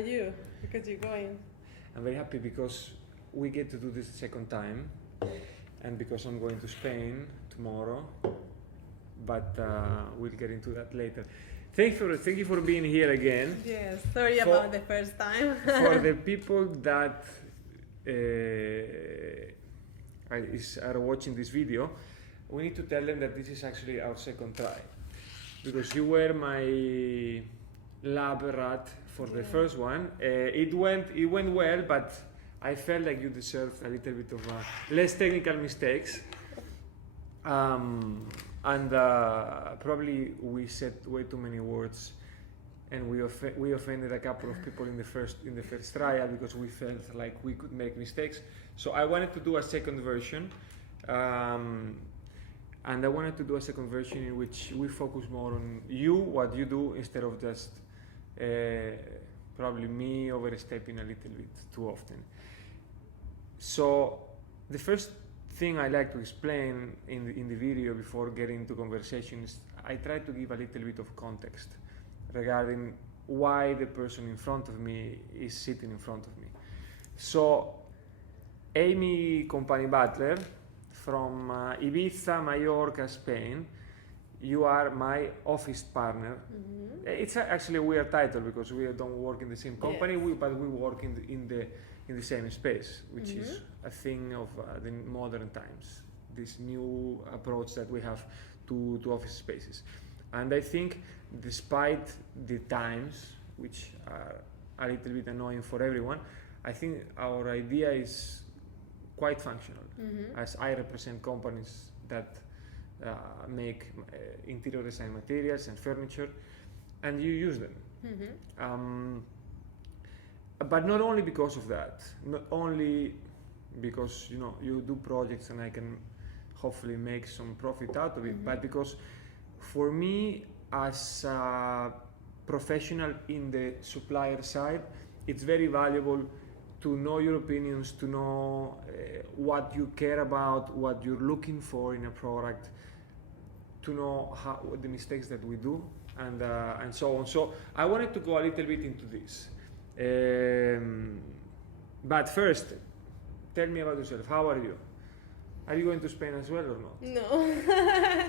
are you? Because you're going. I'm very happy because we get to do this the second time, and because I'm going to Spain tomorrow, but we'll get into that later. Thank you for being here again. Yes, sorry about the first time. For the people that are watching this video, we need to tell them that this is actually our second try, because you were my lab rat for the first one. It went well, but I felt like you deserved a little bit of less technical mistakes. And probably we said way too many words, and we offended a couple of people in the first trial because we felt like we could make mistakes. So I wanted to do a second version, and I wanted to do a second version in which we focus more on what you do, instead of just probably me overstepping a little bit too often. So the first thing I like to explain in the video before getting into conversations, I try to give a little bit of context regarding why the person in front of me is sitting in front of me. So Amy Company Butler from Ibiza, Mallorca, Spain, you are my office partner. Mm-hmm. It's actually a weird title because we don't work in the same company, yes. But we work in the same space, which mm-hmm. is a thing of the modern times, this new approach that we have to office spaces. And I think despite the times, which are a little bit annoying for everyone, I think our idea is quite functional, mm-hmm. as I represent companies that make interior design materials and furniture, and you use them. Mm-hmm. But not only because of that, not only because you do projects and I can hopefully make some profit out of it, mm-hmm. but because for me as a professional in the supplier side, it's very valuable to know your opinions, to know what you care about, what you're looking for in a product, to know what the mistakes that we do, and so on. So I wanted to go a little bit into this. But first, tell me about yourself. How are you? Are you going to Spain as well or not? No,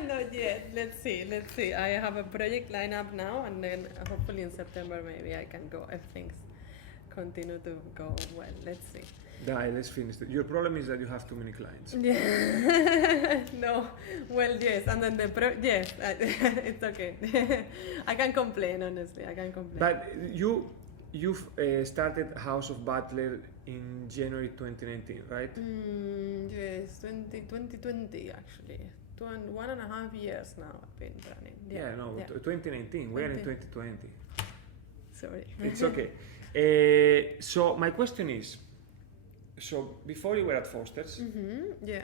not yet. Let's see. I have a project lined up now, and then hopefully in September maybe I can go if things continue to go well. Let's see. Let's finish it. Your problem is that you have too many clients. Yeah. No. Well, yes, and then yes, it's okay. I can't complain, honestly. I can't complain. But you've started House of Butler in January 2019, right? Yes, 2020 actually. 1.5 years now I've been running. Yeah, 2019. We are in 2020. Sorry. It's okay. So my question is, so before you were at Foster's, mm-hmm. Yeah.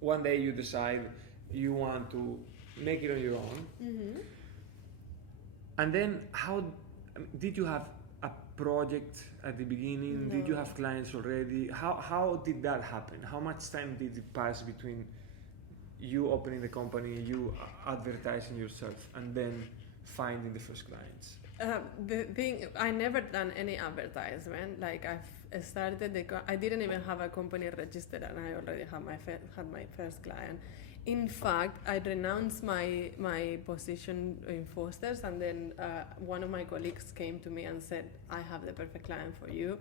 One day you decide you want to make it on your own, mm-hmm. and then how did you have a project at the beginning? No. Did you have clients already? How did that happen? How much time did it pass between you opening the company, you advertising yourself, and then finding the first clients? The thing, I never done any advertisement. Like I started I didn't even have a company registered, and I already had my first client. In fact, I renounced my position in Foster's, and then one of my colleagues came to me and said, "I have the perfect client for you."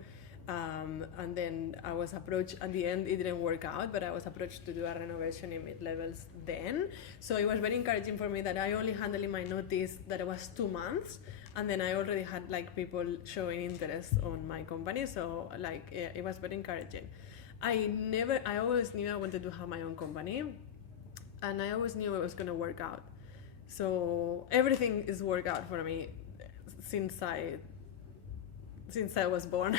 And then I was approached. At the end, it didn't work out, but I was approached to do a renovation in mid-levels then. So it was very encouraging for me that I only handled in my notice that it was 2 months. And then I already had people showing interest on my company, so it was very encouraging. I always knew I wanted to have my own company, and I always knew it was going to work out. So everything is worked out for me since I was born.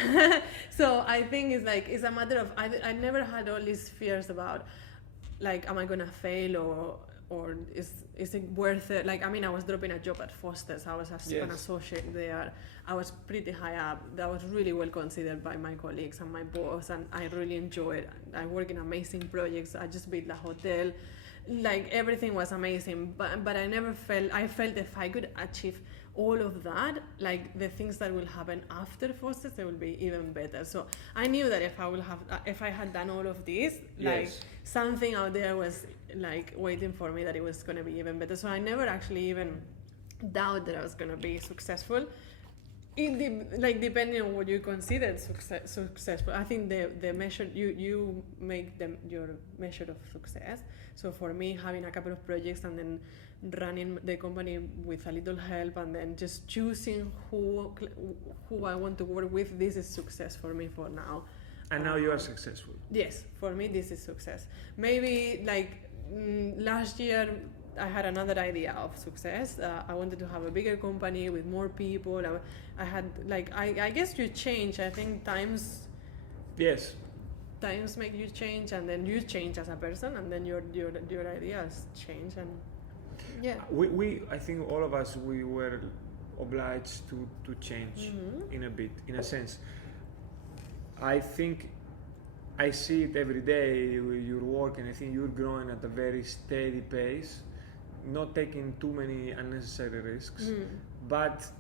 So I think it's a matter of I never had all these fears about am I going to fail or is it worth it? I was dropping a job at Foster's. I was an associate there. I was pretty high up. That was really well considered by my colleagues and my boss, and I really enjoyed it. I work in amazing projects. I just built a hotel. Everything was amazing, but I never felt if I could achieve all of that, like the things that will happen after Fosters, they will be even better. So I knew that if I had done all of this, like Yes. something out there was like waiting for me, that it was going to be even better. So I never actually even doubt that I was going to be successful. Like depending on what you consider successful, I think the measure you make them your measure of success. So for me, having a couple of projects and then running the company with a little help and then just choosing who I want to work with, this is success for me for now. And now you are successful. Yes, for me this is success. Maybe like last year I had another idea of success. I wanted to have a bigger company with more people. I had like I guess you change. I think times make you change, and then you change as a person, and then your ideas change. And yeah, we I think all of us, we were obliged to change in a sense. I think I see it every day with your work, and I think you're growing at a very steady pace, not taking too many unnecessary risks, but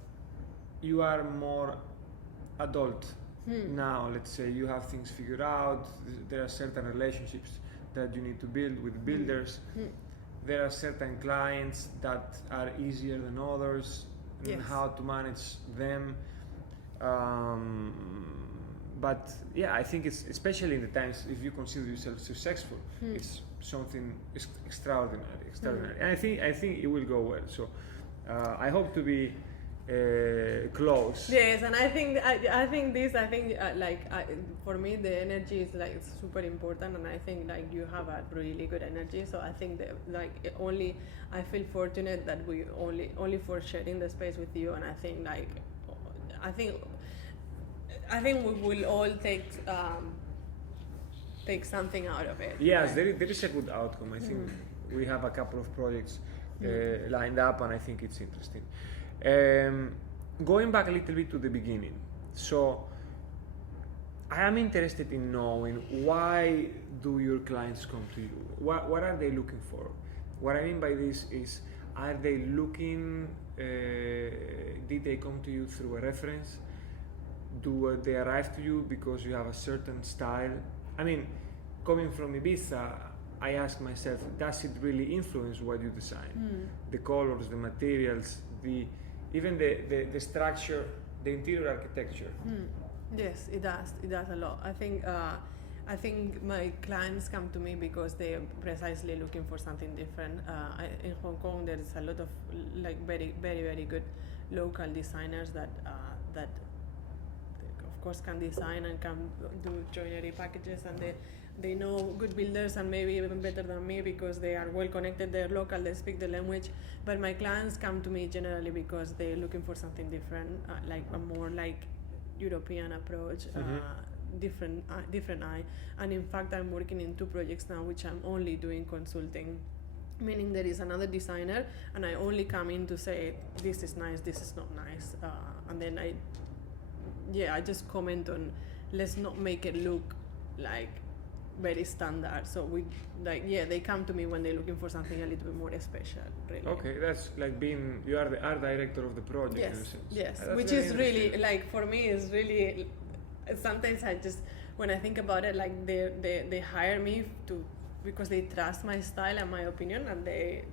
you are more adult now. Let's say you have things figured out. There are certain relationships that you need to build with builders. There are certain clients that are easier than others, and how to manage them. But yeah, I think it's, especially in the times, if you consider yourself successful, it's something extraordinary. And I think it will go well. So I hope to be close. Yes, and I think for me the energy is like super important, and I think like you have a really good energy. So I think that like I feel fortunate that we only for sharing the space with you, and I think we will all take something out of it. Yes, right? there is a good outcome. I think we have a couple of projects lined up, and I think it's interesting. Going back a little bit to the beginning, so I am interested in knowing, why do your clients come to you? What are they looking for? What I mean by this is, are they looking, did they come to you through a reference? Do they arrive to you because you have a certain style? I mean, coming from Ibiza, I ask myself, does it really influence what you design? The colors, the materials, even the structure, the interior architecture. Yes, it does. It does a lot. I think my clients come to me because they're precisely looking for something different. In Hong Kong, there is a lot of like very, very, very good local designers that of course can design and can do joinery packages, and they know good builders, and maybe even better than me because they are well connected, they're local, they speak the language. But my clients come to me generally because they're looking for something different, like a more like European approach, different eye. And in fact, I'm working in 2 projects now which I'm only doing consulting, meaning there is another designer and I only come in to say this is nice, this is not nice, and then I just comment on, let's not make it look like very standard. So they come to me when they're looking for something a little bit more special, really. Okay, that's like being, you are the art director of the project. Yes, in a sense. yes, That's which is really, like, for me is really, sometimes I just, when I think about it, like they hire me because they trust my style and my opinion, and they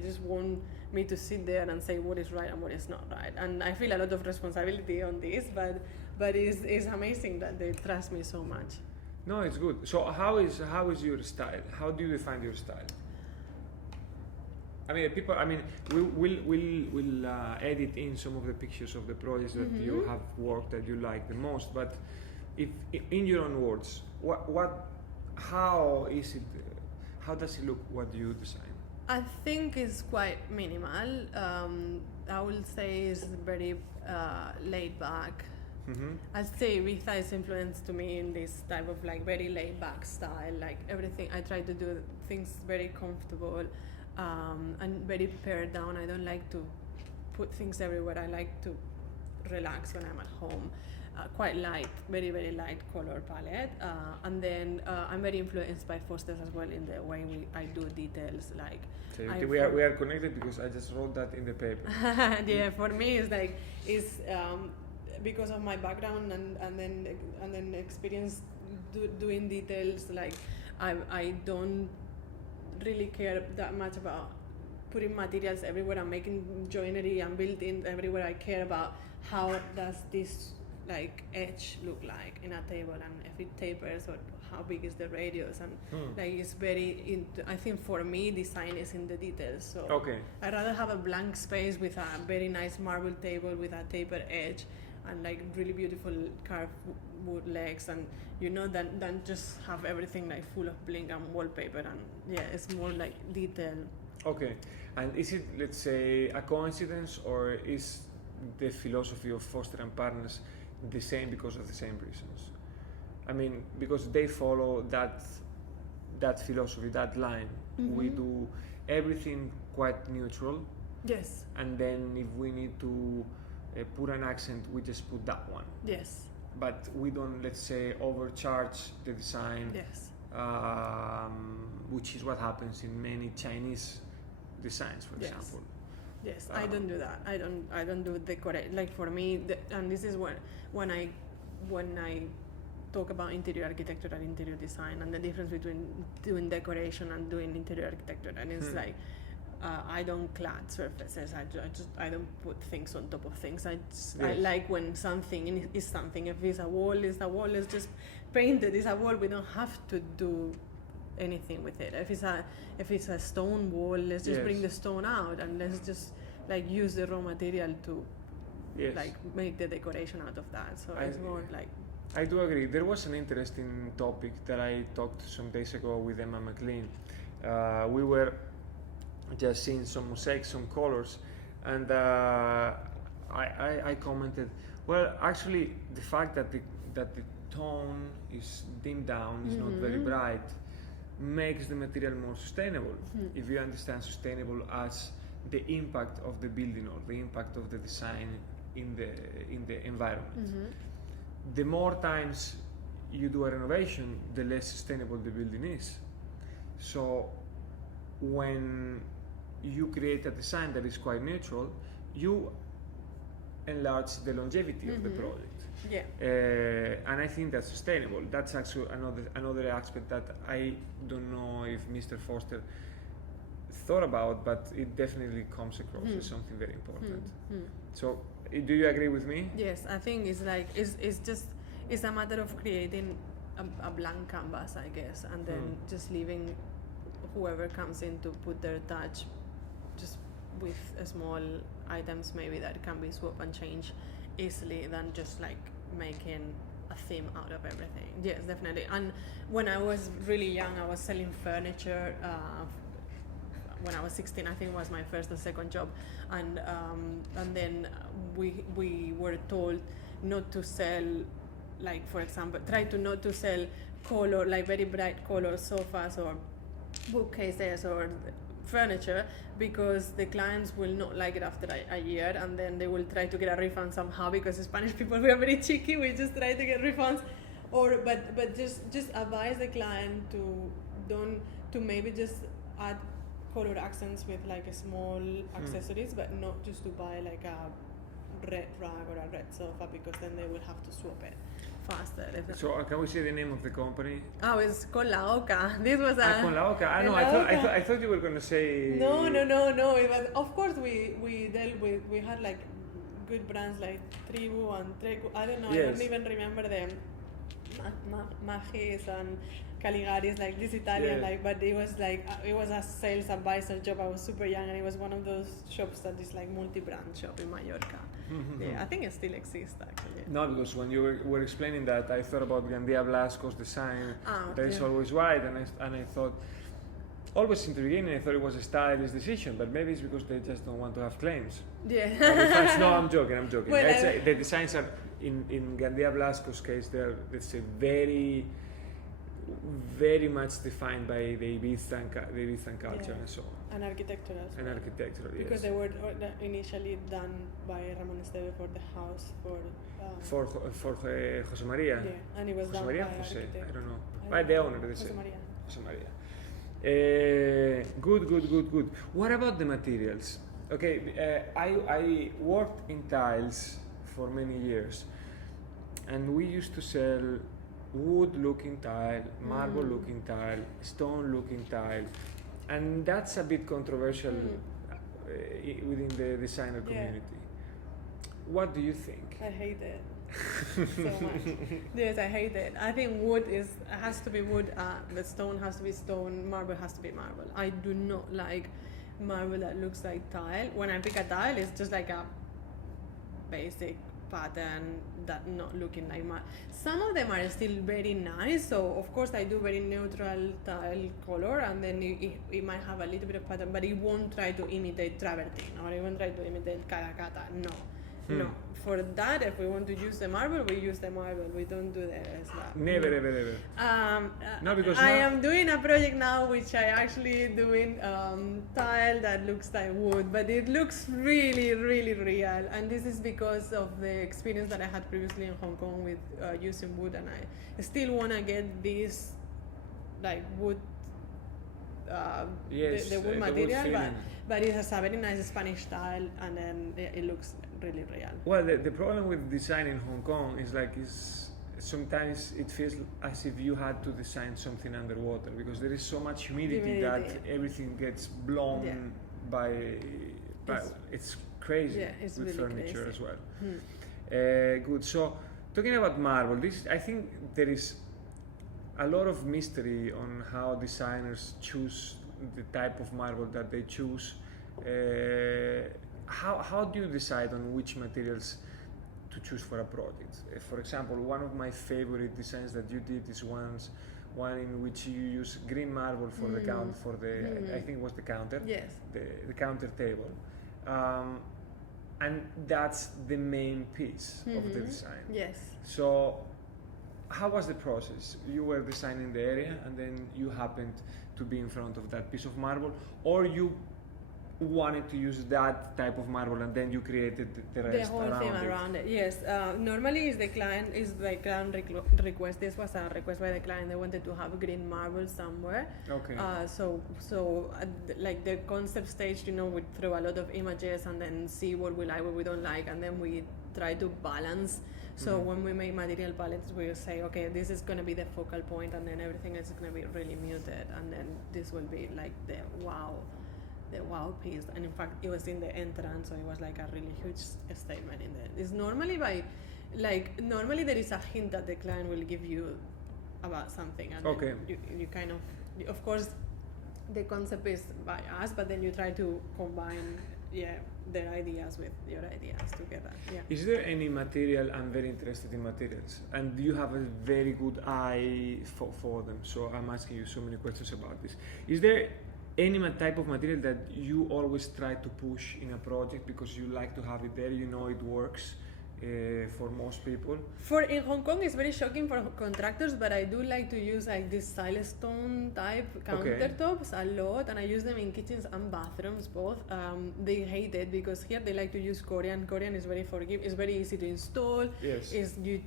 just want me to sit there and say what is right and what is not right. And I feel a lot of responsibility on this, but it's amazing that they trust me so much. No, it's good. So how is your style? How do you define your style? I mean, we'll edit in some of the pictures of the projects that you have worked that you like the most. But if in your own words, how does it look? What do you design? I think it's quite minimal. I will say it's very laid back. I'd say Ibiza is influenced to me in this type of like very laid back style. Like everything, I try to do things very comfortable and very pared down. I don't like to put things everywhere. I like to relax when I'm at home. quite light, very, very light color palette. And then I'm very influenced by Foster's as well in the way I do details. Like so we are connected because I just wrote that in the paper. Yeah, for me it's because of my background and then experience doing details. Like I don't really care that much about putting materials everywhere. I'm making joinery and built-in everywhere. I care about how does this like edge look like in a table, and if it tapers, or how big is the radius, and like it's very I think for me design is in the details. So I'd rather have a blank space with a very nice marble table with a taper edge and like really beautiful carved wood legs, and than just have everything like full of bling and wallpaper. And yeah, it's more like detail. Okay, and is it, let's say, a coincidence, or is the philosophy of Foster and Partners the same because of the same reasons? I mean, because they follow that philosophy, that line. We do everything quite neutral. Yes. And then if we need to put an accent, we just put that one. Yes. But we don't, let's say, overcharge the design. Yes. Which is what happens in many Chinese designs, for example. Yes, I don't do that. I don't do decorate. Like for me, and this is when I talk about interior architecture and interior design, and the difference between doing decoration and doing interior architecture. And it's like I don't clad surfaces. I don't put things on top of things. I like when something is something. If it's a wall, it's a wall. It's just painted. It's a wall. We don't have to do anything with it. If it's a stone wall, let's just bring the stone out, and let's just like use the raw material to like make the decoration out of that. So it's more like, I do agree. There was an interesting topic that I talked some days ago with Emma McLean. We were just seeing some mosaics, some colors, and I commented, well, actually the fact that the tone is dimmed down, is not very bright, makes the material more sustainable. If you understand sustainable as the impact of the building or the impact of the design in the environment. The more times you do a renovation, the less sustainable the building is. So when you create a design that is quite neutral, you enlarge the longevity of the project. Yeah. And I think that's sustainable. That's actually another aspect that I don't know if Mr. Foster thought about, but it definitely comes across as something very important. So, do you agree with me? Yes, I think it's like it's a matter of creating a blank canvas, I guess, and then just leaving whoever comes in to put their touch, just with small items maybe that can be swapped and changed easily, than just like making a theme out of everything. Yes, definitely. And when I was really young, I was selling furniture. When I was 16, I think was my first or second job, and then we were told not to sell, like for example, try to not to sell color, like very bright color sofas or bookcases or furniture, because the clients will not like it after a year, and then they will try to get a refund somehow, because Spanish people, we are very cheeky, we just try to get refunds, but just advise the client to maybe just add color accents with like a small accessories, but not just to buy like a red rug or a red sofa, because then they will have to swap it faster. So can we say the name of the company? Oh, it's Con La Oca. This was Con La Oca. No, I thought you were going to say. No. It was, of course, we dealt with, we had like good brands like Tribu and Trecu. I don't know. I don't even remember them. Magis and Caligaris, like this Italian, like, but it was like it was a sales advisor job. I was super young, and it was one of those shops that is like multi-brand shop in Mallorca. Yeah, I think it still exists actually. No, because when you were explaining that, I thought about Gandia Blasco's design. That is always white, and I thought, always in the beginning, I thought it was a stylist decision, but maybe it's because they just don't want to have claims. Yeah. No, I'm joking. Well, the designs are in Gandia Blasco's case. They're, let's say, very very much defined by the Ibizan culture and so on. And architectural as well. And architectural, yes. Because they were initially done by Ramon Esteve for the house for Jose Maria. Yeah, and it was Jose done Maria by Jose, architect. I don't know. By the owner, they Jose say. Maria. Jose Maria. Good. What about the materials? Okay, I worked in tiles for many years, and we used to sell wood-looking tile, marble-looking tile, stone-looking tile, and that's a bit controversial within the designer community. What do you think? I hate it so much. Yes, I hate it. I think wood has to be wood. The stone has to be stone. Marble has to be marble. I do not like marble that looks like tile. When I pick a tile, it's just like a basic pattern that not looking like marble. Some of them are still very nice, so of course I do very neutral tile color, and then it might have a little bit of pattern, but it won't try to imitate travertine or it won't try to imitate caracata. No. For that, if we want to use the marble, we use the marble. We don't do the slab. Never, ever. No, because I am doing a project now which I actually doing tile that looks like wood, but it looks really, really real. And this is because of the experience that I had previously in Hong Kong with using wood, and I still want to get this like wood. The wood material, but it has a very nice Spanish style, and then it looks really real. Well, the problem with design in Hong Kong is sometimes it feels as if you had to design something underwater, because there is so much humidity that everything gets blown by it's crazy it's with really furniture crazy as well. Good. So talking about marble, I think there is a lot of mystery on how designers choose the type of marble that they choose. How do you decide on which materials to choose for a project? For example, one of my favorite designs that you did is one in which you use green marble for the I think it was the counter. Yes. The counter table. And that's the main piece of the design. Yes. So how was the process? You were designing the area and then you happened to be in front of that piece of marble, or you wanted to use that type of marble and then you created the rest whole thing around it. Yes. Normally is the client request. This was a request by the client. They wanted to have green marble somewhere. Okay. So like the concept stage, we throw a lot of images and then see what we like, what we don't like, and then we try to balance. So when we make material palettes, we say, okay, this is going to be the focal point, and then everything else is going to be really muted, and then this will be like the wow piece. And in fact, it was in the entrance, so it was like a really huge statement in there. It's normally normally there is a hint that the client will give you about something, and then you kind of course, the concept is by us, but then you try to combine their ideas with your ideas together. Yeah. Is there any material? I'm very interested in materials, and you have a very good eye for them. So I'm asking you so many questions about this. Is there any type of material that you always try to push in a project because you like to have it there? It works for most people. In Hong Kong, it's very shocking for contractors, but I do like to use like these silestone type countertops a lot, and I use them in kitchens and bathrooms both. They hate it because here they like to use Korean. Korean is very forgiving. It's very easy to install. Yes. You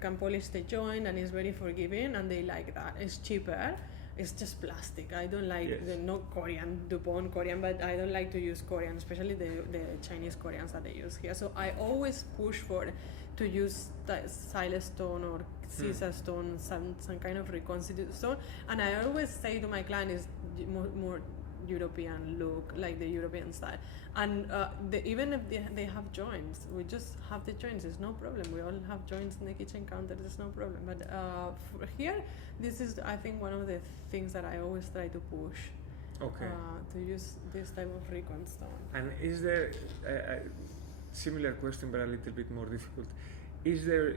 can polish the joint, and it's very forgiving, and they like that. It's cheaper. It's just plastic. I don't like not Korean, DuPont Korean, but I don't like to use Korean, especially the Chinese Koreans that they use here. So I always push to use silestone or Caesar stone, some kind of reconstituted stone. And I always say to my client is more European look, like the European style. And even if they have joints, we just have the joints, it's no problem. We all have joints in the kitchen counter, there's no problem. But for here, this is, I think, one of the things that I always try to push. Okay. To use this type of recon stone. And is there a similar question, but a little bit more difficult? Is there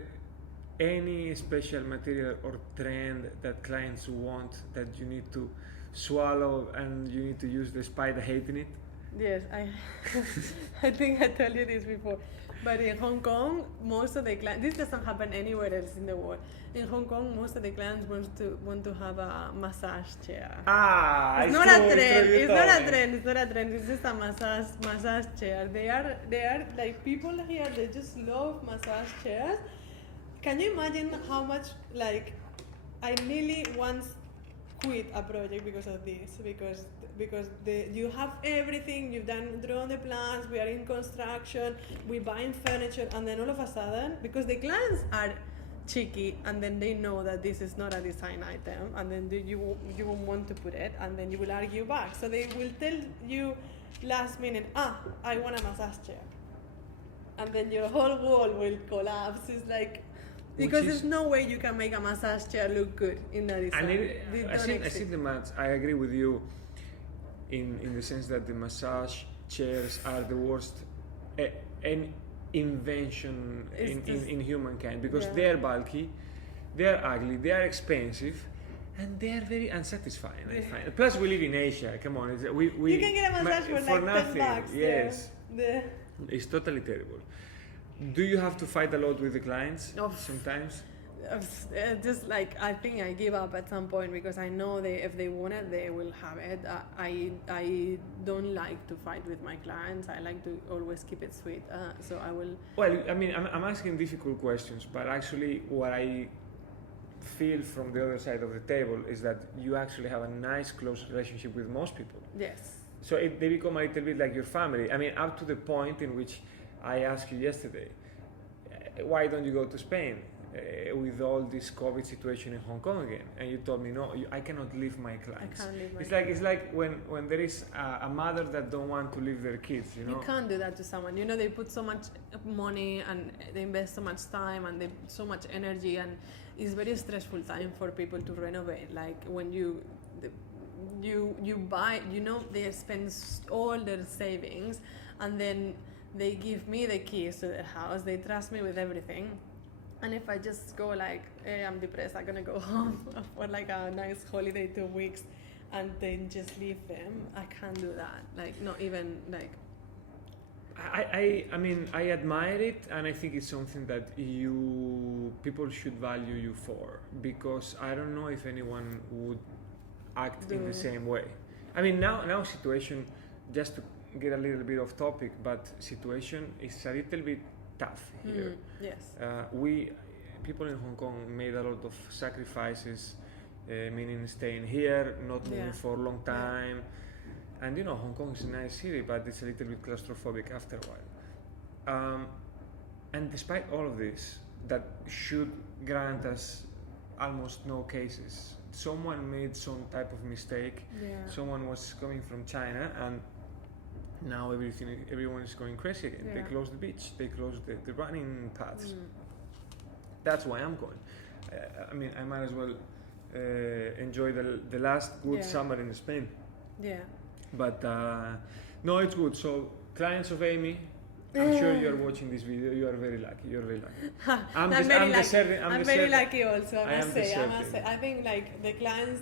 any special material or trend that clients want that you need to swallow and you need to use despite hating it? Yes, I think I told you this before. But in Hong Kong, most of the clients, this doesn't happen anywhere else in the world. In Hong Kong, most of the clients want to have a massage chair. It's not a trend. It's not a trend. It's not a trend. It's just a massage chair. They are like people here. They just love massage chairs. Can you imagine how much like I nearly once quit a project because of this, because you have everything, you've drawn the plans, we are in construction, we buying furniture, and then all of a sudden, because the clients are cheeky, and then they know that this is not a design item, and then you won't want to put it, and then you will argue back. So they will tell you last minute, I want a massage chair, and then your whole wall will collapse. It's like, because there's no way you can make a massage chair look good in that design. I see the mats. I agree with you in the sense that the massage chairs are the worst invention in humankind, because they're bulky, they're ugly, they're expensive, and they're very unsatisfying. I find. Plus, we live in Asia. Come on, we you can get a massage for like nothing. $10. Yes, it's totally terrible. Do you have to fight a lot with the clients sometimes? Just like, I think I give up at some point, because I know if they want it, they will have it. I don't like to fight with my clients. I like to always keep it sweet. So I will. Well, I mean, I'm asking difficult questions, but actually what I feel from the other side of the table is that you actually have a nice, close relationship with most people. Yes. So they become a little bit like your family. I mean, up to the point in which I asked you yesterday, why don't you go to Spain with all this COVID situation in Hong Kong again? And you told me, no, I cannot leave my clients. I can't leave my It's like when there is a mother that don't want to leave their kids, you know? You can't do that to someone. You know, they put so much money and they invest so much time and so much energy, and it's very stressful time for people to renovate. Like when you buy, you know, they spend all their savings, and then they give me the keys to their house. They trust me with everything. And if I just go like, hey, I'm depressed, I'm gonna go home for like a nice holiday 2 weeks, and then just leave them, I can't do that. Like, not even like. I mean, I admire it, and I think it's something that people should value you for, because I don't know if anyone would act in the same way. I mean, now situation, just to get a little bit off topic, but situation is a little bit tough here. Yes. People in Hong Kong made a lot of sacrifices, meaning staying here, not moving for a long time. And you know, Hong Kong is a nice city, but it's a little bit claustrophobic after a while. And despite all of this, that should grant us almost no cases. Someone made some type of mistake. Someone was coming from China, and now everyone is going crazy again. They closed the beach, they closed the running paths. That's why I'm going. I mean, I might as well enjoy the last good summer in Spain. Yeah. But no, it's good. So, clients of Amy, I'm sure you are watching this video. You are very lucky. You're very lucky. I'm very lucky also. I must say. I think like the clients,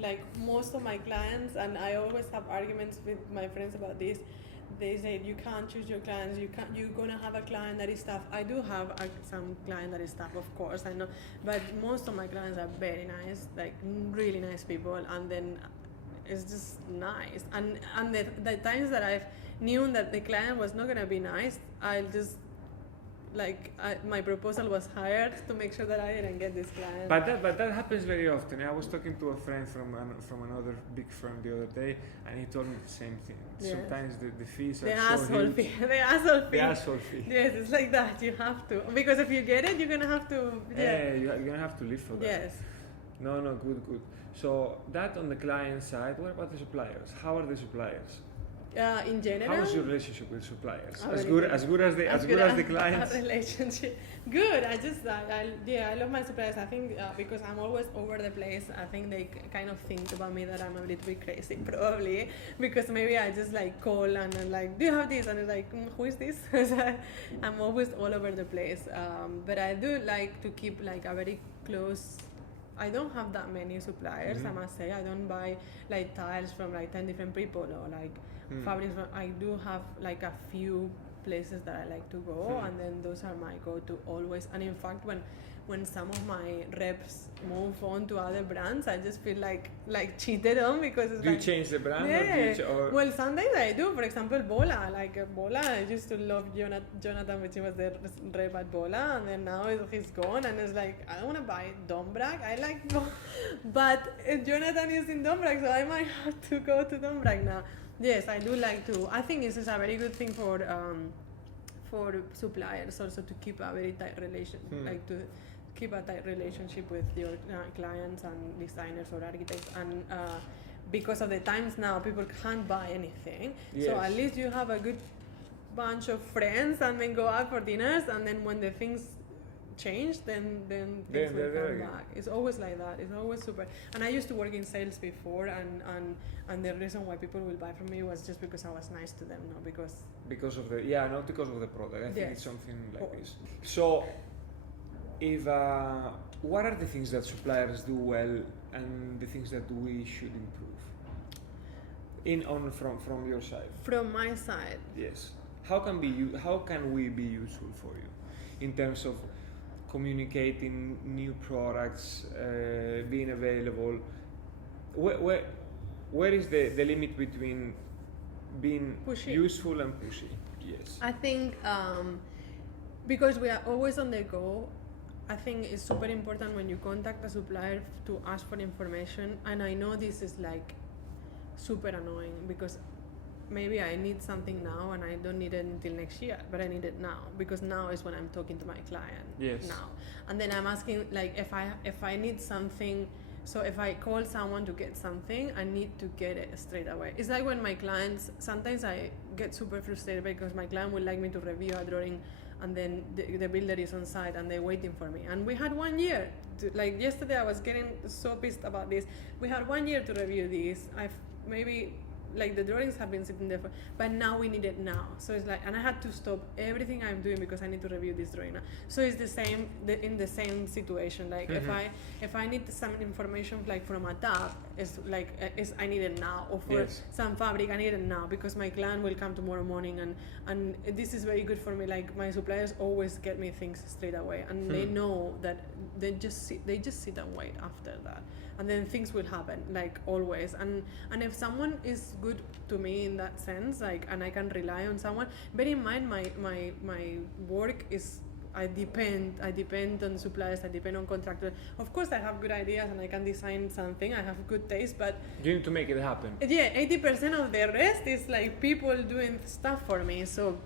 like most of my clients, and I always have arguments with my friends about this. They say you can't choose your clients. You're gonna have a client that is tough. I do have some client that is tough, of course. I know, but most of my clients are very nice, like really nice people, and then it's just nice. And the times that I've knew that the client was not gonna be nice, I'll just my proposal was hired to make sure that I didn't get this client. But that happens very often. I was talking to a friend from another big firm the other day, and he told me the same thing. Sometimes the fees are so huge. The asshole fee. Yes, it's like that. You have to, because if you get it, you're gonna have to. You're gonna have to live for that. Yes. No, good. So that on the client side. What about the suppliers? How are the suppliers? In general, how is your relationship with suppliers? As good as the clients? Relationship, good. I love my suppliers. I think because I'm always over the place, I think they kind of think about me that I'm a little bit crazy, probably, because maybe I just like call and I'm like, do you have this? And it's like, who is this? I'm always all over the place. But I do like to keep like a very close. I don't have that many suppliers, I must say. I don't buy like tiles from like 10 different people or like fabrics. I do have like a few places that I like to go, and then those are my go-to always. And in fact, when some of my reps move on to other brands, I just feel like cheated on, because it's do you change the brand? Yeah. Or Well, sometimes I do. For example, Bola. Bola, I used to love Jonathan, which was the rep at Bola, and then now he's gone, and it's like, I don't want to buy Dombrag. I like but Jonathan is in Dombrag, so I might have to go to Dombrag now. Yes, I do like to. I think this is a very good thing for suppliers also, to keep a very tight relation, like to keep a tight relationship with your clients and designers or architects, and because of the times now, people can't buy anything. Yes. So at least you have a good bunch of friends, and then go out for dinners, and then when the things change, then things will come back. It's always like that. It's always super. And I used to work in sales before, and the reason why people will buy from me was just because I was nice to them, not because of the not because of the product. I think it's something like this. So, if what are the things that suppliers do well and the things that we should improve? From your side. From my side. Yes. How can we be useful for you in terms of communicating new products, being available? Where is the limit between being pushy. Useful and pushy? Yes. I think because we are always on the go, I think it's super important when you contact a supplier to ask for information. And I know this is like super annoying, because maybe I need something now and I don't need it until next year, but I need it now, because now is when I'm talking to my client. Yes. Now. And then I'm asking, like, if I need something, so if I call someone to get something, I need to get it straight away. It's like when my clients, sometimes I get super frustrated because my client would like me to review a drawing, and then the builder is on site and they're waiting for me. And we had 1 year. Like yesterday, I was getting so pissed about this. We had 1 year to review this. Like the drawings have been sitting there but now we need it now. So it's like, and I had to stop everything I'm doing because I need to review this drawing now. So it's the same in the same situation. Like if I need some information like from a tab, it's like I need it now, or for some fabric I need it now, because my client will come tomorrow morning, and this is very good for me. Like my suppliers always get me things straight away, and they know that they just sit and wait after that. And then things will happen, like always. And if someone is good to me in that sense, like, and I can rely on someone. Bear in mind, my work is, I depend on suppliers, I depend on contractors. Of course, I have good ideas and I can design something. I have good taste, but you need to make it happen. Yeah, 80% of the rest is like people doing stuff for me. So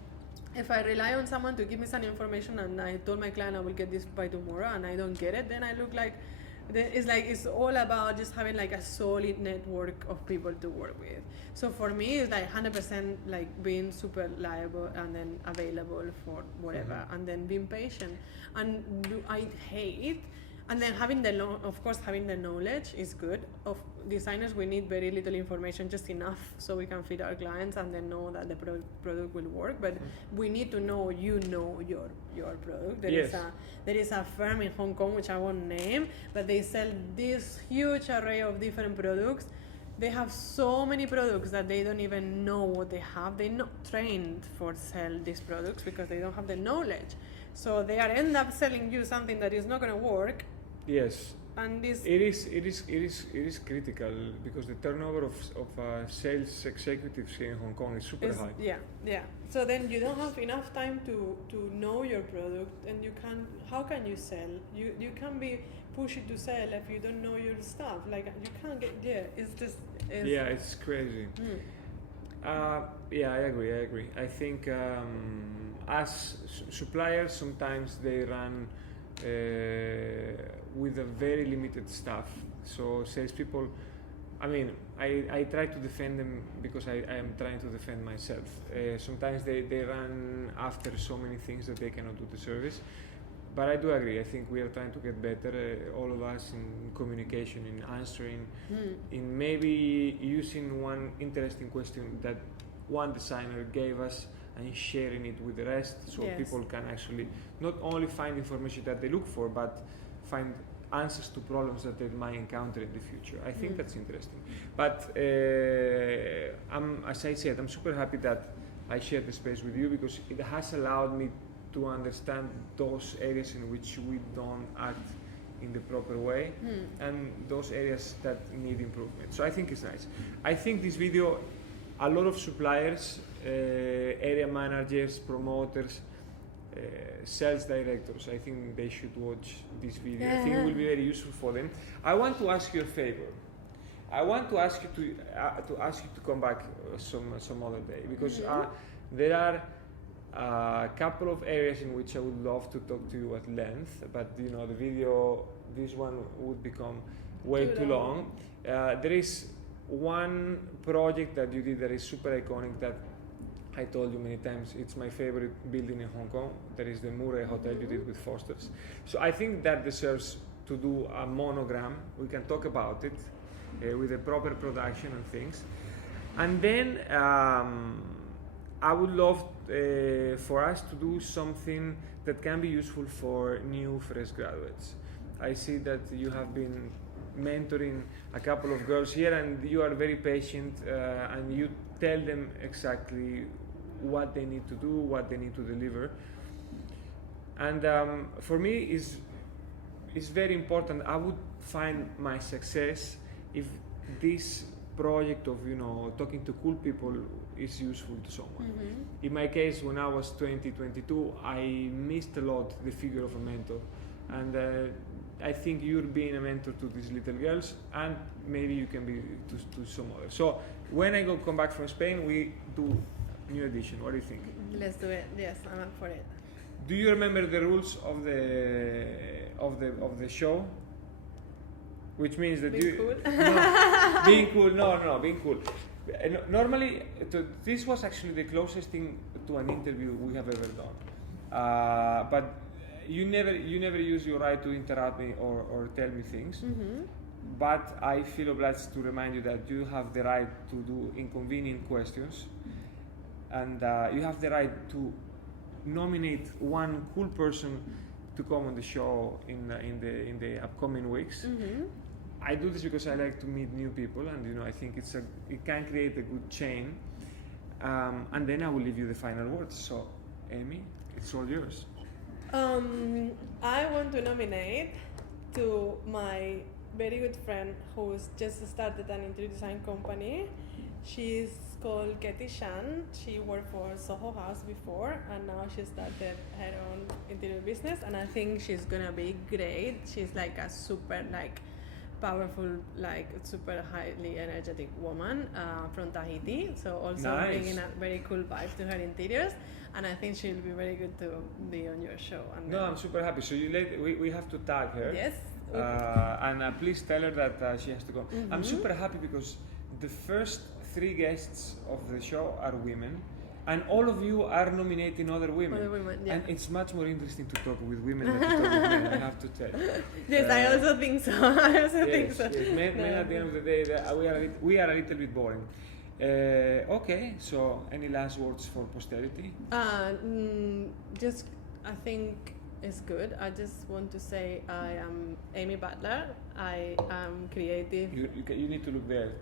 if I rely on someone to give me some information, and I told my client I will get this by tomorrow, and I don't get it, then I look like. It's all about just having like a solid network of people to work with. So for me, it's like 100% like being super reliable and then available for whatever, and then being patient. And I hate, and then having having the knowledge is good. Of designers, we need very little information, just enough so we can feed our clients and then know that the product will work. But we need to know your product. There is a firm in Hong Kong, which I won't name, but they sell this huge array of different products. They have so many products that they don't even know what they have. They're not trained for sell these products because they don't have the knowledge. So they end up selling you something that is not going to work. Yes. And this it is critical, because the turnover of sales executives here in Hong Kong is super high. Yeah. So then you don't have enough time to know your product, and how can you sell? You can't be pushy to sell if you don't know your stuff. Like you can't get it's crazy. I agree. I think as suppliers, sometimes they run with a very limited staff. So salespeople, I mean, I try to defend them because I am trying to defend myself. Sometimes they run after so many things that they cannot do the service. But I do agree. I think we are trying to get better, all of us, in communication, in answering, in maybe using one interesting question that one designer gave us and sharing it with the rest, so people can actually not only find information that they look for, but find answers to problems that they might encounter in the future. I think that's interesting. But as I said, I'm super happy that I share the space with you because it has allowed me to understand those areas in which we don't act in the proper way, and those areas that need improvement. So I think it's nice. I think this video, a lot of suppliers, area managers, promoters, sales directors, I think they should watch this video. I think it will be very useful for them. I want to ask you a favor. I want to ask you to come back some other day, because there are a couple of areas in which I would love to talk to you at length, but you know, the video, this one would become way too long. There is one project that you did that is super iconic that I told you many times. It's my favorite building in Hong Kong. There is the Murray Hotel you did with Foster's. So I think that deserves to do a monogram. We can talk about it with a proper production and things. And then I would love for us to do something that can be useful for new fresh graduates. I see that you have been mentoring a couple of girls here, and you are very patient, and you tell them exactly what they need to do, what they need to deliver. And for me, it's very important. I would find my success if this project of, you know, talking to cool people is useful to someone. In my case, when I was 20, 22, I missed a lot the figure of a mentor, and I think you're being a mentor to these little girls, and maybe you can be to some others. So when I come back from Spain, we do new edition. What do you think? Let's do it. Yes, I'm up for it. Do you remember the rules of the show? Which means that being cool. Being cool. No, being cool. Normally, this was actually the closest thing to an interview we have ever done. But you never use your right to interrupt me or tell me things. But I feel obliged to remind you that you have the right to do inconvenient questions, and you have the right to nominate one cool person to come on the show in the upcoming weeks. I do this because I like to meet new people, and you know, I think it can create a good chain. And then I will leave you the final words. So, Amy, it's all yours. I want to nominate to my very good friend who's just started an interior design company. She's called Katie Shan. She worked for Soho House before, and now she started her own interior business, and I think she's gonna be great. She's like a super powerful, super highly energetic woman from Tahiti, so also bringing a very cool vibe to her interiors, and I think she'll be very good to be on your show. And no, I'm super happy. So we have to tag her. Yes. And please tell her that she has to go. I'm super happy because the first 3 guests of the show are women, and all of you are nominating other women. And it's much more interesting to talk with women than to talk with men, I have to tell you. Yes, I also think so. Yes, men at the end of the day, we are a little bit boring. Okay, so any last words for posterity? Just, I think it's good. I just want to say I am Amy Butler. I am creative. You need to look there.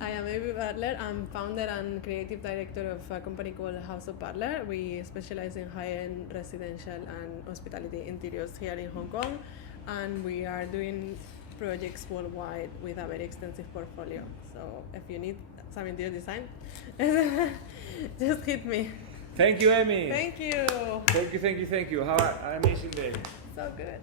I am Amy Butler. I'm founder and creative director of a company called House of Butler. We specialize in high-end residential and hospitality interiors here in Hong Kong, and we are doing projects worldwide with a very extensive portfolio. So if you need some interior design, just hit me. Thank you, Amy. Thank you. Thank you. Have an amazing day. So good.